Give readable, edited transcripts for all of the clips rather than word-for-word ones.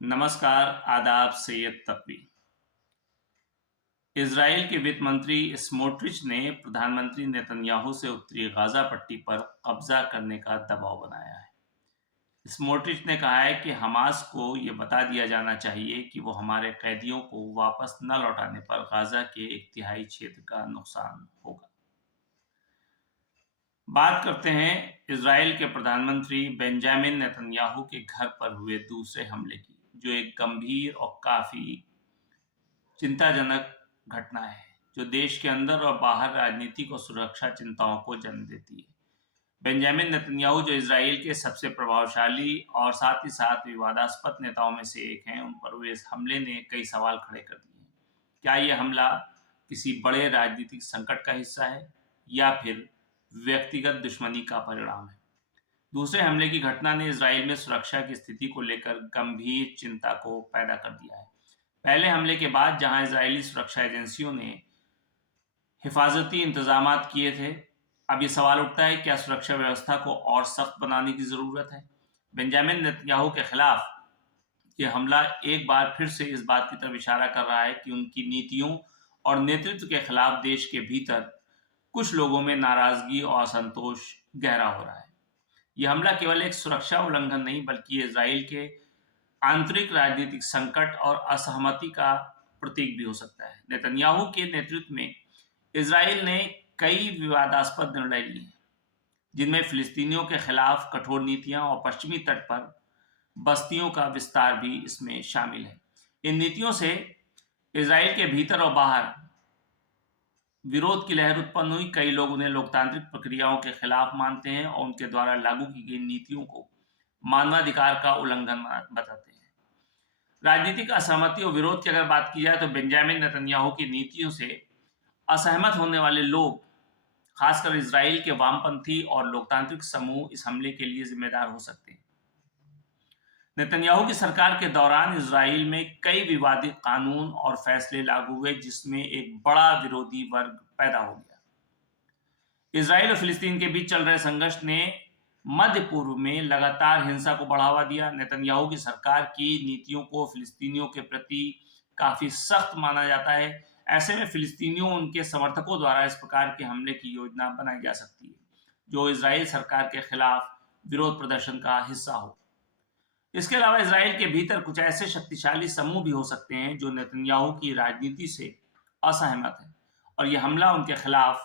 नमस्कार, आदाब, सैयद तकवी। इजराइल के वित्त मंत्री स्मोट्रिच ने प्रधानमंत्री नेतन्याहू से उत्तरी गाजा पट्टी पर कब्जा करने का दबाव बनाया है। स्मोट्रिच ने कहा है कि हमास को ये बता दिया जाना चाहिए कि वो हमारे कैदियों को वापस न लौटाने पर गाजा के एक तिहाई क्षेत्र का नुकसान होगा। बात करते हैं इजराइल के प्रधानमंत्री बेंजामिन नेतन्याहू के घर पर हुए दूसरे हमले की, जो एक गंभीर और काफी चिंताजनक घटना है, जो देश के अंदर और बाहर राजनीतिक और सुरक्षा चिंताओं को जन्म देती है। बेंजामिन नेतन्याहू, जो इजराइल के सबसे प्रभावशाली और साथ ही साथ विवादास्पद नेताओं में से एक हैं, उन पर हुए इस हमले ने कई सवाल खड़े कर दिए हैं। क्या यह हमला किसी बड़े राजनीतिक संकट का हिस्सा है या फिर व्यक्तिगत दुश्मनी का परिणाम है? दूसरे हमले की घटना ने इजराइल में सुरक्षा की स्थिति को लेकर गंभीर चिंता को पैदा कर दिया है। पहले हमले के बाद जहां इजरायली सुरक्षा एजेंसियों ने हिफाजती इंतजामात किए थे, अब ये सवाल उठता है, क्या सुरक्षा व्यवस्था को और सख्त बनाने की जरूरत है? बेंजामिन नेतन्याहू के खिलाफ ये हमला एक बार फिर से इस बात की तरफ इशारा कर रहा है कि उनकी नीतियों और नेतृत्व के खिलाफ देश के भीतर कुछ लोगों में नाराजगी और असंतोष गहरा हो रहा है। यह हमला केवल एक सुरक्षा उल्लंघन नहीं, बल्कि इजराइल के आंतरिक राजनीतिक संकट और असहमति का प्रतीक भी हो सकता है। नेतन्याहू के नेतृत्व में इजराइल ने कई विवादास्पद निर्णय लिए हैं, जिनमें फिलिस्तीनियों के खिलाफ कठोर नीतियां और पश्चिमी तट पर बस्तियों का विस्तार भी इसमें शामिल है। इन नीतियों से इजराइल के भीतर और बाहर विरोध की लहर उत्पन्न हुई। कई लोग उन्हें लोकतांत्रिक प्रक्रियाओं के खिलाफ मानते हैं और उनके द्वारा लागू की गई नीतियों को मानवाधिकार का उल्लंघन बताते हैं। राजनीतिक असहमति और विरोध की अगर बात की जाए तो बेंजामिन नेतन्याहू की नीतियों से असहमत होने वाले लोग, खासकर इजराइल के वामपंथी और लोकतांत्रिक समूह, इस हमले के लिए जिम्मेदार हो सकते हैं। नेतन्याहू की सरकार के दौरान इजराइल में कई विवादित कानून और फैसले लागू हुए, जिसमें एक बड़ा विरोधी वर्ग पैदा हो गया। इजराइल और फिलिस्तीन के बीच चल रहे संघर्ष ने मध्य पूर्व में लगातार हिंसा को बढ़ावा दिया। नेतन्याहू की सरकार की नीतियों को फिलिस्तीनियों के प्रति काफी सख्त माना जाता है। ऐसे में फिलिस्तीनियों उनके समर्थकों द्वारा इस प्रकार के हमले की योजना बनाई जा सकती है, जो इजराइल सरकार के खिलाफ विरोध प्रदर्शन का हिस्सा हो। इसके अलावा इजराइल के भीतर कुछ ऐसे शक्तिशाली समूह भी हो सकते हैं जो नेतन्याहू की राजनीति से असहमत हैं, और यह हमला उनके खिलाफ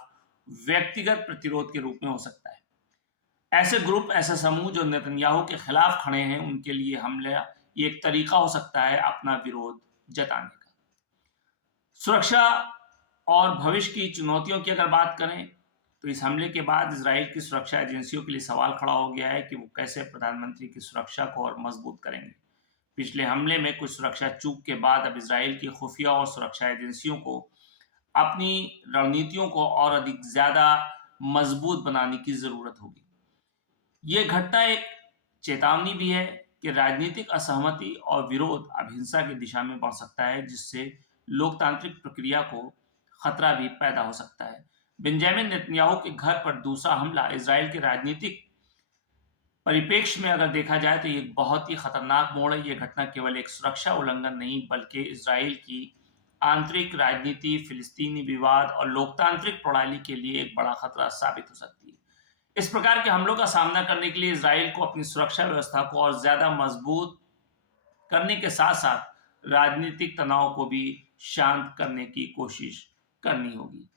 व्यक्तिगत प्रतिरोध के रूप में हो सकता है। ऐसे ग्रुप, ऐसे समूह जो नेतन्याहू के खिलाफ खड़े हैं, उनके लिए हमला ये एक तरीका हो सकता है अपना विरोध जताने का। सुरक्षा और भविष्य की चुनौतियों की अगर बात करें तो इस हमले के बाद इजराइल की सुरक्षा एजेंसियों के लिए सवाल खड़ा हो गया है कि वो कैसे प्रधानमंत्री की सुरक्षा को और मजबूत करेंगे। पिछले हमले में कुछ सुरक्षा चूक के बाद अब इजराइल की खुफिया और सुरक्षा एजेंसियों को अपनी रणनीतियों को और अधिक ज्यादा मजबूत बनाने की जरूरत होगी। ये घटना एक चेतावनी भी है कि राजनीतिक असहमति और विरोध अब हिंसा की दिशा में बढ़ सकता है, जिससे लोकतांत्रिक प्रक्रिया को खतरा भी पैदा हो सकता है। बेंजामिन नेतन्याहू के घर पर दूसरा हमला इजराइल के राजनीतिक परिप्रेक्ष्य में अगर देखा जाए तो ये बहुत ही खतरनाक मोड़ है। ये घटना केवल एक सुरक्षा उल्लंघन नहीं, बल्कि इजराइल की आंतरिक राजनीति, फिलिस्तीनी विवाद और लोकतांत्रिक प्रणाली के लिए एक बड़ा खतरा साबित हो सकती है। इस प्रकार के हमलों का सामना करने के लिए इजराइल को अपनी सुरक्षा व्यवस्था को और ज्यादा मजबूत करने के साथ साथ राजनीतिक तनाव को भी शांत करने की कोशिश करनी होगी।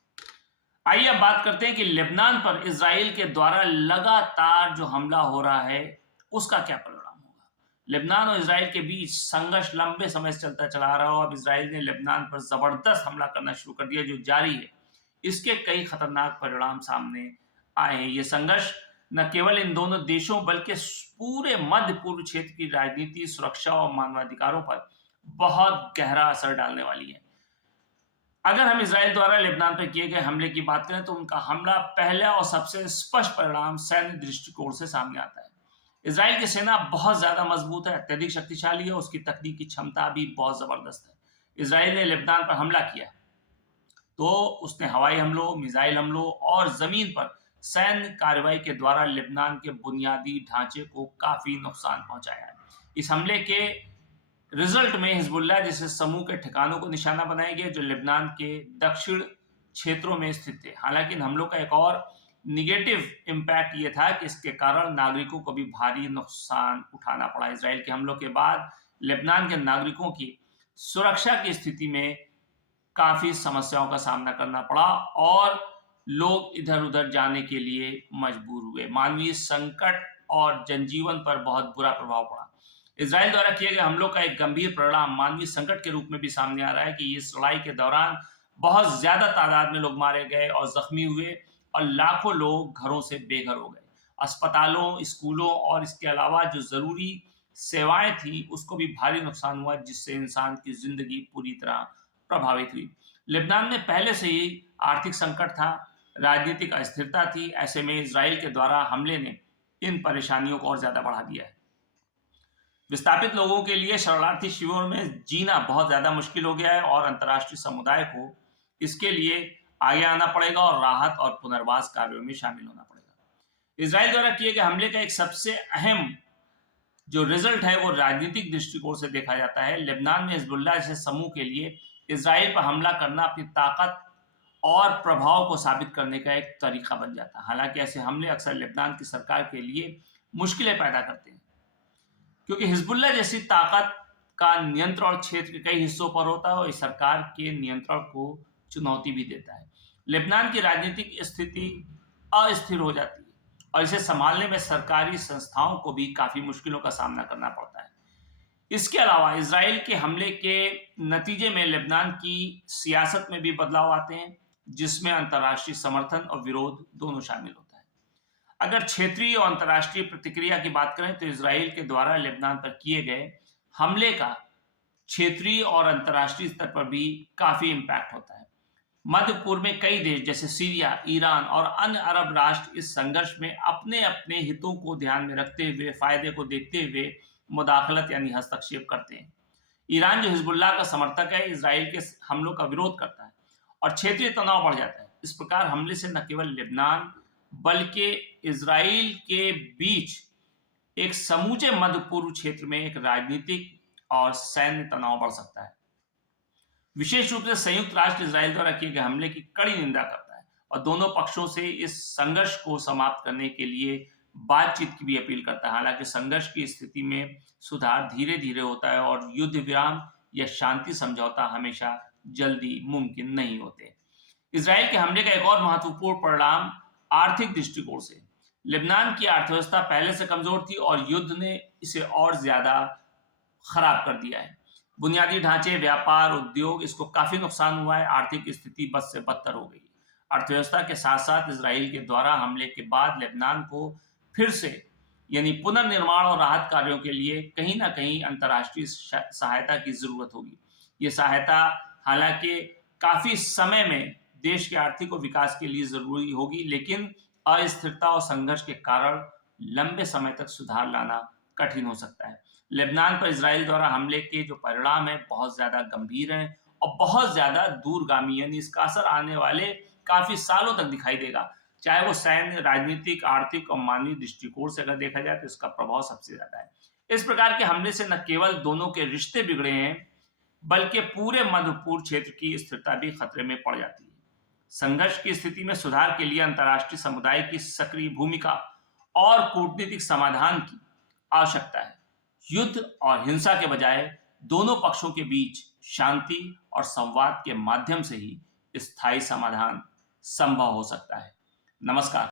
आइए अब बात करते हैं कि लेबनान पर इजराइल के द्वारा लगातार जो हमला हो रहा है, उसका क्या परिणाम होगा। लेबनान और इजराइल के बीच संघर्ष लंबे समय से चलता चला आ रहा हो। अब इजराइल ने लेबनान पर जबरदस्त हमला करना शुरू कर दिया, जो जारी है। इसके कई खतरनाक परिणाम सामने आए हैं। ये संघर्ष न केवल इन दोनों देशों बल्कि पूरे मध्य पूर्व क्षेत्र की राजनीति, सुरक्षा और मानवाधिकारों पर बहुत गहरा असर डालने वाली है। अगर हम इजराइल द्वारा लेबनान पर किए गए हमले की बात करें तो उनका हमला पहला और सबसे स्पष्ट परिणाम सैन्य दृष्टिकोण से सामने आता है। इजराइल की सेना बहुत ज्यादा मजबूत है, अत्यधिक शक्तिशाली है, उसकी तकनीकी क्षमता भी बहुत जबरदस्त है। इजराइल ने लेबनान पर हमला किया तो उसने हवाई हमलों, मिसाइल हमलों और जमीन पर सैन्य कार्रवाई के द्वारा लेबनान के बुनियादी ढांचे को काफी नुकसान पहुंचाया है। इस हमले के रिजल्ट में हिजबुल्लाह जैसे समूह के ठिकानों को निशाना बनाया गया जो लेबनान के दक्षिण क्षेत्रों में स्थित थे। हालांकि इन हमलों का एक और निगेटिव इम्पैक्ट ये था कि इसके कारण नागरिकों को भी भारी नुकसान उठाना पड़ा। इसराइल के हमलों के बाद लेबनान के नागरिकों की सुरक्षा की स्थिति में काफी समस्याओं का सामना करना पड़ा और लोग इधर-उधर जाने के लिए मजबूर हुए। मानवीय संकट और जनजीवन पर बहुत बुरा प्रभाव पड़ा। इजराइल द्वारा किए गए हमलों का एक गंभीर परिणाम मानवीय संकट के रूप में भी सामने आ रहा है कि इस लड़ाई के दौरान बहुत ज्यादा तादाद में लोग मारे गए और जख्मी हुए और लाखों लोग घरों से बेघर हो गए। अस्पतालों, स्कूलों और इसके अलावा जो जरूरी सेवाएं थी उसको भी भारी नुकसान हुआ जिससे इंसान की जिंदगी पूरी तरह प्रभावित हुई। लेबनान में पहले से ही आर्थिक संकट था, राजनीतिक अस्थिरता थी। ऐसे में इजराइल के द्वारा हमले ने इन परेशानियों को और ज्यादा बढ़ा दिया है। विस्थापित लोगों के लिए शरणार्थी शिविरों में जीना बहुत ज्यादा मुश्किल हो गया है और अंतर्राष्ट्रीय समुदाय को इसके लिए आगे आना पड़ेगा और राहत और पुनर्वास कार्यों में शामिल होना पड़ेगा। इजराइल द्वारा किए गए हमले का एक सबसे अहम जो रिजल्ट है वो राजनीतिक दृष्टिकोण से देखा जाता है। लेबनान में हिजबुल्लाह जैसे समूह के लिए इजराइल पर हमला करना अपनी ताकत और प्रभाव को साबित करने का एक तरीका बन जाता है। हालांकि ऐसे हमले अक्सर लेबनान की सरकार के लिए मुश्किलें पैदा करते हैं क्योंकि हिजबुल्लाह जैसी ताकत का नियंत्रण क्षेत्र के कई हिस्सों पर होता है और इस सरकार के नियंत्रण को चुनौती भी देता है। लेबनान की राजनीतिक स्थिति अस्थिर हो जाती है और इसे संभालने में सरकारी संस्थाओं को भी काफी मुश्किलों का सामना करना पड़ता है। इसके अलावा इजराइल के हमले के नतीजे में लेबनान की सियासत में भी बदलाव आते हैं जिसमें अंतर्राष्ट्रीय समर्थन और विरोध दोनों शामिल होता है। अगर क्षेत्रीय और अंतर्राष्ट्रीय प्रतिक्रिया की बात करें तो इजराइल के द्वारा लेबनान पर किए गए हमले का क्षेत्रीय और अंतर्राष्ट्रीय स्तर पर भी काफी इम्पैक्ट होता है। मध्य पूर्व में कई देश जैसे सीरिया, ईरान और अन्य अरब राष्ट्र इस संघर्ष में अपने अपने हितों को ध्यान में रखते हुए, फायदे को देखते हुए मुदाखलत यानी हस्तक्षेप करते हैं। ईरान जो हिजबुल्लाह का समर्थक है, इजराइल के हमलों का विरोध करता है और क्षेत्रीय तनाव बढ़ जाता है। इस प्रकार हमले से न केवल लेबनान बल्कि इजराइल के बीच एक समूचे मध्य पूर्व क्षेत्र में एक राजनीतिक और सैन्य तनाव बढ़ सकता है। विशेष रूप से संयुक्त राष्ट्र इजराइल द्वारा किए गए हमले की कड़ी निंदा करता है और दोनों पक्षों से इस संघर्ष को समाप्त करने के लिए बातचीत की भी अपील करता है। हालांकि संघर्ष की स्थिति में सुधार धीरे धीरे होता है और युद्ध विराम या शांति समझौता हमेशा जल्दी मुमकिन नहीं होते। इजराइल के हमले का एक और महत्वपूर्ण परिणाम आर्थिक दृष्टिकोण से, लेबनान की अर्थव्यवस्था पहले से कमजोर थी और युद्ध ने इसे और ज्यादा खराब कर दिया है। बुनियादी ढांचे, व्यापार, उद्योग, इसको काफी नुकसान हुआ है। आर्थिक स्थिति बद से बदतर हो गई। अर्थव्यवस्था के साथ साथ इजराइल के द्वारा हमले के बाद लेबनान को फिर से यानी पुनर्निर्माण और राहत कार्यों के लिए कहीं ना कहीं अंतर्राष्ट्रीय सहायता की जरूरत होगी। ये सहायता हालांकि काफी समय में देश के आर्थिक और विकास के लिए जरूरी होगी, लेकिन अस्थिरता और संघर्ष के कारण लंबे समय तक सुधार लाना कठिन हो सकता है। लेबनान पर इजराइल द्वारा हमले के जो परिणाम है बहुत ज्यादा गंभीर हैं और बहुत ज्यादा दूरगामी, यानी इसका असर आने वाले काफी सालों तक दिखाई देगा। चाहे वो सैन्य, राजनीतिक, आर्थिक और मानवीय दृष्टिकोण से अगर देखा जाए तो इसका प्रभाव सबसे ज्यादा है। इस प्रकार के हमले से न केवल दोनों के रिश्ते बिगड़े हैं बल्कि पूरे मध्य पूर्व क्षेत्र की स्थिरता भी खतरे में पड़ जाती है। संघर्ष की स्थिति में सुधार के लिए अंतर्राष्ट्रीय समुदाय की सक्रिय भूमिका और कूटनीतिक समाधान की आवश्यकता है। युद्ध और हिंसा के बजाय दोनों पक्षों के बीच शांति और संवाद के माध्यम से ही स्थायी समाधान संभव हो सकता है। नमस्कार।